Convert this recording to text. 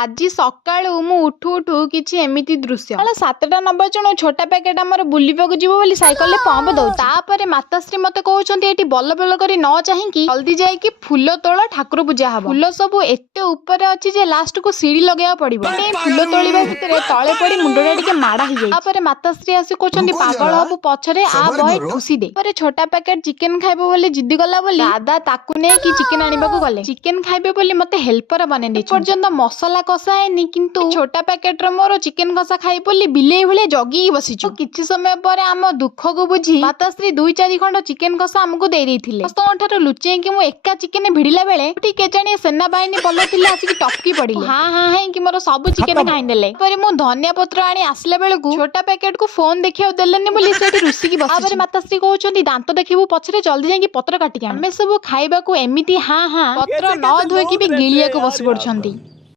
ଆଜି ସକାଳୁ ମୁଁ ଉଠୁ ଉଠୁ କିଛି ଏମିତି ଦୃଶ୍ୟ। ସକାଳ 7ଟା 90 ଜଣ ଛୋଟା ପ୍ୟାକେଟ ଆମର ବୁଲିବାକୁ ଯିବ ବୋଲି ସାଇକେଲରେ ପମ୍ପ ଦଉଛି। ତାପରେ ମାତାଶ୍ରୀ ମତେ କହୁଛନ୍ତି ଏଠି ବଲ ବଲ କରି ନ ଚାହିଁକି ଜଲ୍ଦି ଯାଇକି ଫୁଲ ତୋଳ, ଠାକୁର ପୂଜା ହବ। ଫୁଲ ସବୁ ଏତେ ଉପରେ ଅଛି ଯେ ଲାଷ୍ଟକୁ ସିଡି ଲଗେଇବାକୁ ପଡିବ। ଫୁଲ ତୋଳିବା ଭିତରେ ତଳେ ପଡି ମୁଣ୍ଡଟା ଟିକେ ମାଡା ହେଇଯାଇଛି। ତାପରେ ମାତାଶ୍ରୀ ଆସି କହୁଛନ୍ତି ପାଗଳ ହବୁ, ପଛରେ ଆ ବହେ ଠୁସି ଦେ। ତାପରେ ଛୋଟା ପ୍ୟାକେଟ ଚିକେନ ଖାଇବ ବୋଲି ଜିଦି କଲା ବୋଲି ଦାଦା ତାକୁ ନେଇକି ଚିକେନ ଆଣିବାକୁ ଗଲେ। ଚିକେନ ଖାଇବେ ବୋଲି ମତେ ହେଲ୍ପର ବନେଇ ଦେଇଛନ୍ତି। ପର୍ଯ୍ୟନ୍ତ ମସଲା କଷା ହେଇନି, କିନ୍ତୁ ଛୋଟା ପ୍ୟାକେଟର ମୋର ଚିକେନ କଷା ଖାଇ ବୋଲି ବିଲେଇ ଭଳିଆ ଜଗିକି ବସିଛୁ। କିଛି ସମୟ ପରେ ଆମ ଦୁଃଖକୁ ବୁଝି ମାତାଶ୍ରୀ 2-4 ଖଣ୍ଡ ଚିକେନ କଷା ଆମକୁ ଦେଇ ଦେଇଥିଲେ। ସମସ୍ତଙ୍କ ଠାରୁ ଲୁଚେଇକି ମୁଁ ଏକା ଚିକେନ ଭିଡିଲା ବେଳେ କେଜାଣି ସେନାବାହିନୀ ପଲ ଥିଲେ ଆସିକି ଟପକି ପଡିଲେ। ହାଁ ହେଇକି ମୋର ସବୁ ଚିକେନ ଖାଇନେଲେ। ତାପରେ ମୁଁ ଧନିଆ ପତ୍ର ଆଣି ଆସିଲା ବେଳକୁ ଛୋଟା ପ୍ୟାକେଟକୁ ଫୋନ ଦେଖିବାକୁ ଦେଲେନି ବୋଲି ସେଠି ରୁଷିକି ବସିଛି। ତାପରେ ମାତାଶ୍ରୀ କହୁଛନ୍ତି ଦାନ୍ତ ଦେଖିବୁ ପଛରେ, ଜଲ୍ଦି ଯାଇକି ପତ୍ର କାଟିକି ଆଣ। ଆମେ ସବୁ ଖାଇବାକୁ ଏମିତି ପତ୍ର ନ ଧୋଇକି ବି ଗିଳିବାକୁ ବସି ପଡୁଛନ୍ତି।